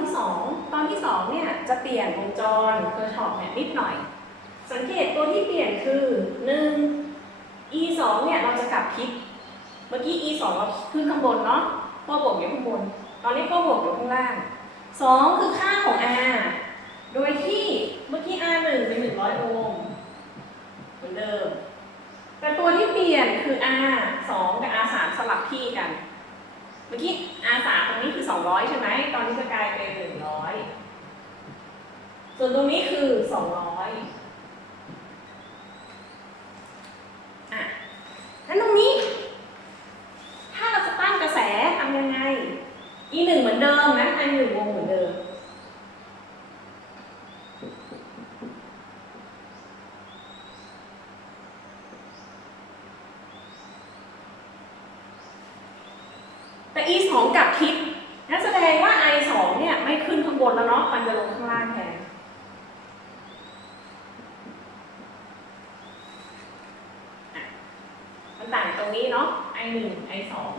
ที่สองตอนที่สองเนี่ยจะเปลี่ยนวงจรเคอร์ชอปเนี่ยนิดหน่อย สังเกตตัวที่เปลี่ยนคือหนึ่ง e สองเนี่ยเราจะกลับทิศ เมื่อกี้ e สองเราขึ้นข้างบนเนาะขั้วบวกอยู่ข้างบน ตอนนี้ขั้วบวกอยู่ข้างล่างสองคือค่าของ r โดยที่เมื่อกี้ r หนึ่งเป็นหนึ่งร้อยโอห์มเหมือนเดิม แต่ตัวที่เปลี่ยนคือ r สองกับ r สามสลับที่กัน เมื่อกี้ r สามตรงนี้คือสองร้อยใช่ไหม ตอนนี้จะกลายเป็นหนึ่งร้อย ส่วนตรงนี้คือสองร้อยอะนั้นตรงนี้ ถ้าเราจะตั้งกระแสทำยังไง e หนึ่งเหมือนเดิมนะ i หนึ่งวงเหมือนเดิม แต่ e สองกลับทิศนั่นแสดงว่า i สองเนี่ย ไม่ขึ้นข้างบนแล้วเนาะ มันจะลงข้างล่างแทน ไอหนึ่งไอสอง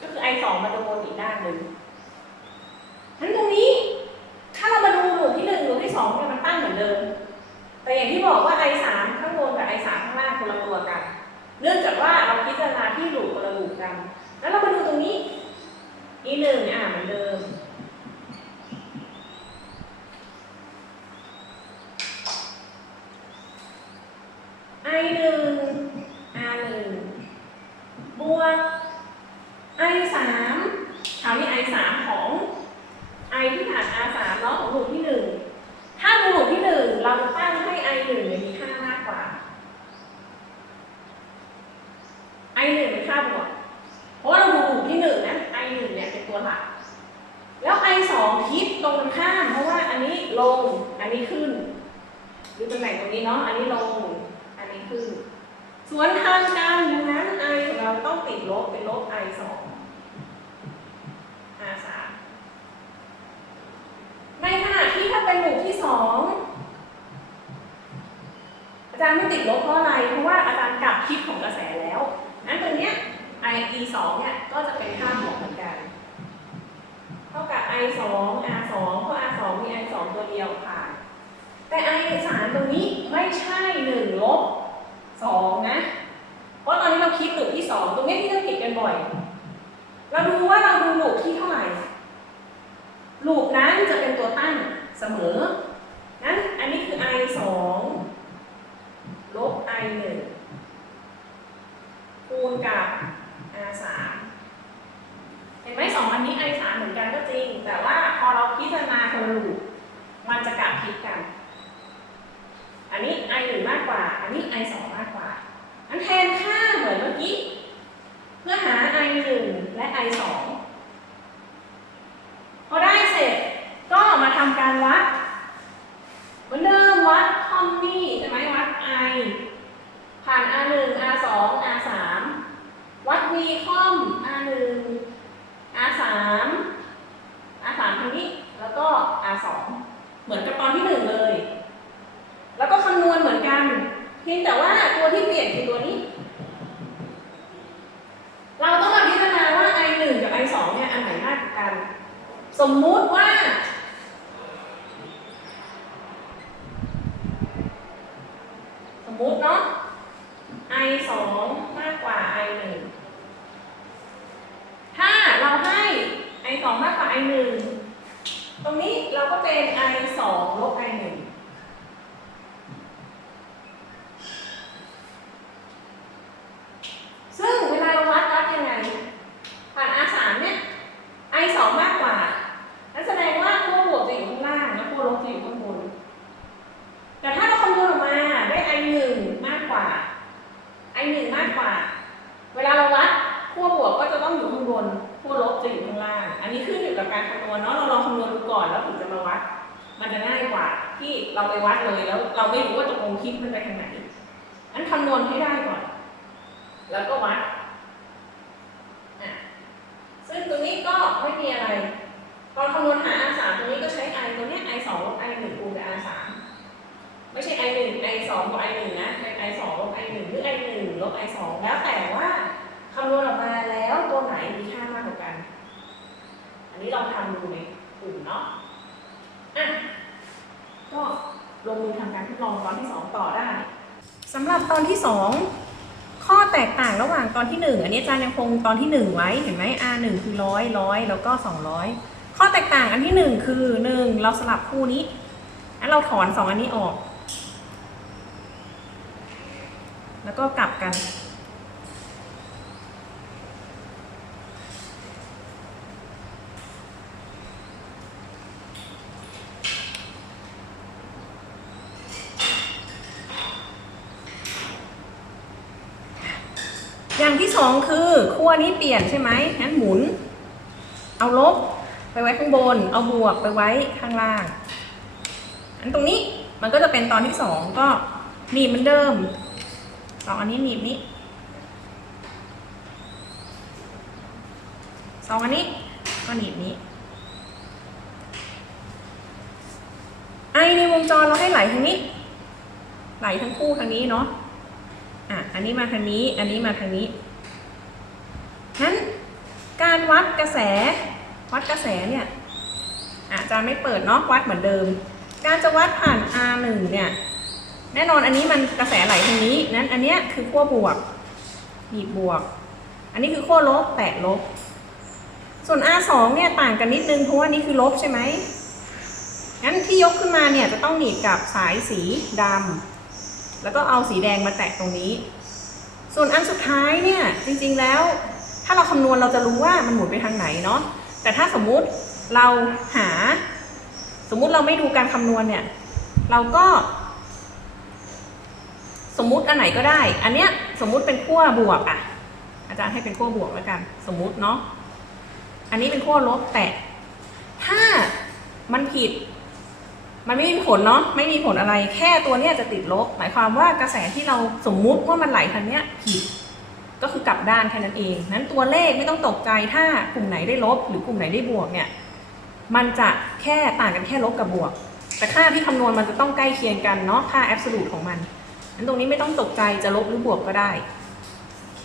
ก็คือไอสองมันจะวนอีกด้านหนึ่งทั้งตรงนี้ถ้าเรามาดูหน่วที่หนึ่วยที่2เนี่ยมันตั้งเหมือนเดิม แต่อย่างที่บอกว่าไอสามข้างบนกับไอสามข้างล่างคนละตัวกัน เนื่องจากว่าเราพิจารณาที่หลูกคนละหลูกกัน แล้วเรามาดูตรงนี้อีหนึ่งอะเหมือนเดิม I3 คราวนี้ I3 ของ I ที่ผ่าน R3 เนาะของหลุมที่ 1 ถ้าดูหลุมที่ 1 เราตั้งให้ I1 มีค่ามากกว่า I1 เป็นค่าบวกเพราะว่าเราดูหลุมที่ 1 นะ I1 เนี่ยเป็นตัวหลัก แล้ว I2 ทิศตรงข้าม เพราะว่าอันนี้ลง อันนี้ขึ้นดูตำแหน่งตรงนี้เนาะ อันนี้ลง อันนี้ขึ้น สวนทางกันดู งนั้น i ของเราต้องติดลบเป็นลบ i สอง r สามในขณะที่ถ้าเป็นหลูกที่สองอาจารย์ไม่ติดลบเพราะอะไร เพราะว่าอาจารย์กลับทิศของกระแสแล้วนั้นตรงเนี้ย i e สองเนี่ยก็จะเป็นค่าบวกเหมือนกัน เท่ากับ i สอง r สองเพราะ r สองมี i สองตัวเดียวผ่านแต่ i สามตรงนี้ไม่ใช่หนึ่งลบสอง นะเพราะตอนนี้เราคิดหลูกที่สองตรงนี้ที่เราผิดกันบ่อย เราดูว่าเราดูลูกที่เท่าไหร่ลูกนั้นจะเป็นตัวตั้งเสมอนั้นอันนี้คือ i สองลบ i หนึ่งคูณกับ r สามเห็นไหมสองอันนี้ i สามเหมือนกันก็จริง แต่ว่าพอเราพิจารณาคนละลูกมันจะกลับทิศกัน อันนี้ i หนึ่งมากกว่า อันนี้ i สองมากกว่า อันแทนค่าเหมือนเมื่อกี้ เพื่อหา i หนึ่งและ i สองพอได้เสร็จก็มาทำการวัดเหมือนเดิมวัดคอมนี่ใช่ไหมวัด i ผ่าน r หนึ่ง r สอง r สามวัด v คอม r หนึ่ง r สาม r สามทางนี้แล้วก็ r สองเหมือนกับตอนที่หนึ่งเลย แล้วก็คำนวณเหมือนกัน เพียงแต่ว่าตัวที่เปลี่ยนคือตัวนี้ มมุติว่า สมมุติเนาะ i 2มากกว่า i 1ถ้าเราให้ i 2มากกว่า i 1 ที่เราไปวัดเลยแล้ว เราไม่รู้ว่าตกลงคิดมันไปทางไหนอันคำนวณให้ได้ก่อน แล้วก็วัดซึ่งตรงนี้ก็ไม่มีอะไรตอนคำนวณหา R 3ตรงนี้ก็ใช้ i ตรงเนี้ย i 2ลบ i 1คูณกับ R 3ไม่ใช่ i 1 i 2บวก i 1นะเป็น i 2ลบ i 1หรือ i 1ลบ i 2แล้วแต่ว่าคำนวณออกมาแล้วตัวไหนมีค่ามากกว่ากัน อันนี้ลองทำดูในกลุ่มเนาะ ก็ ลงมือทำการทดลองตอนที่สองต่อได้สำหรับตอนที่สองข้อแตกต่างระหว่างตอนที่หนึ่งอันนี้อาจารย์ยังคงตอนที่หนึ่งไว้เห็นไหม R หนึ่งคือร้อยร้อยแล้วก็สองร้อยข้อแตกต่างอันที่หนึ่งคือหนึ่งเราสลับคู่นี้อันเราถอนสองอันนี้ออก แล้วก็กลับกัน อย่างที่สองคือขั้วนี้เปลี่ยนใช่ไหมงั้นหมุน เอาลบไปไว้ข้างบน เอาบวกไปไว้ข้างล่าง อันตรงนี้มันก็จะเป็นตอนที่สองก็หนีบเหมือนเดิมสองอันนี้หนีบนี้สองอันนี้ก็หนีบนี้ ไอในวงจรเราให้ไหลทางนี้ ไหลทั้งคู่ทางนี้เนาะ อะอันนี้มาทางนี้ อันนี้มาทางนี้งั้นการวัดกระแส วัดกระแสเนี่ยอะอาจารย์ไม่เปิดเนาะวัดเหมือนเดิม การจะวัดผ่าน R1 เนี่ย แน่นอนอันนี้มันกระแสไหลทางนี้ นั้นอันเนี้ยคือขั้วบวกหนีบบวก อันนี้คือขั้วลบแตะลบ ส่วน R2 เนี่ยต่างกันนิดนึงเพราะว่านี่คือลบใช่ไหมงั้นที่ยกขึ้นมาเนี่ยจะต้องหนีบกับสายสีดำ แล้วก็เอาสีแดงมาแตะตรงนี้ ส่วนอันสุดท้ายเนี่ยจริงๆแล้ว ถ้าเราคำนวณเราจะรู้ว่ามันหมุนไปทางไหนเนาะแต่ถ้าสมมุติเราหา สมมุติเราไม่ดูการคำนวณเนี่ยเราก็ สมมุติอันไหนก็ได้ อันเนี้ยสมมุติเป็นขั้วบวกอะอาจารย์ให้เป็นขั้วบวกแล้วกัน สมมุติเนาะอันนี้เป็นขั้วลบแต่ถ้ามันผิด มันไม่มีผลเนาะไม่มีผลอะไรแค่ตัวเนี้ยจะติดลบ หมายความว่ากระแสที่เราสมมุติว่ามันไหลทางเนี้ยผิดก็คือกลับด้านแค่นั้นเองนั้นตัวเลขไม่ต้องตกใจถ้ากลุ่มไหนได้ลบ หรือกลุ่มไหนได้บวกเนี่ยมันจะแค่ต่างกันแค่ลบกับบวก แต่ค่าที่คำนวณมันจะต้องใกล้เคียงกันเนาะค่าแอบสูตรของมันนั้นตรงนี้ไม่ต้องตกใจจะลบหรือบวกก็ได้โอเค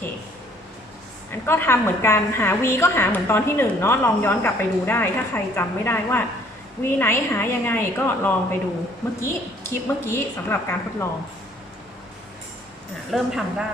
อันก็ทำเหมือนกันหา v ก็หาเหมือนตอนที่หนึ่งเนาะลองย้อนกลับไปดูได้ ถ้าใครจำไม่ได้ว่า วีไหนหายังไงก็ลองไปดูเมื่อกี้คลิปเมื่อกี้สำหรับการทดลองอเริ่มทำได้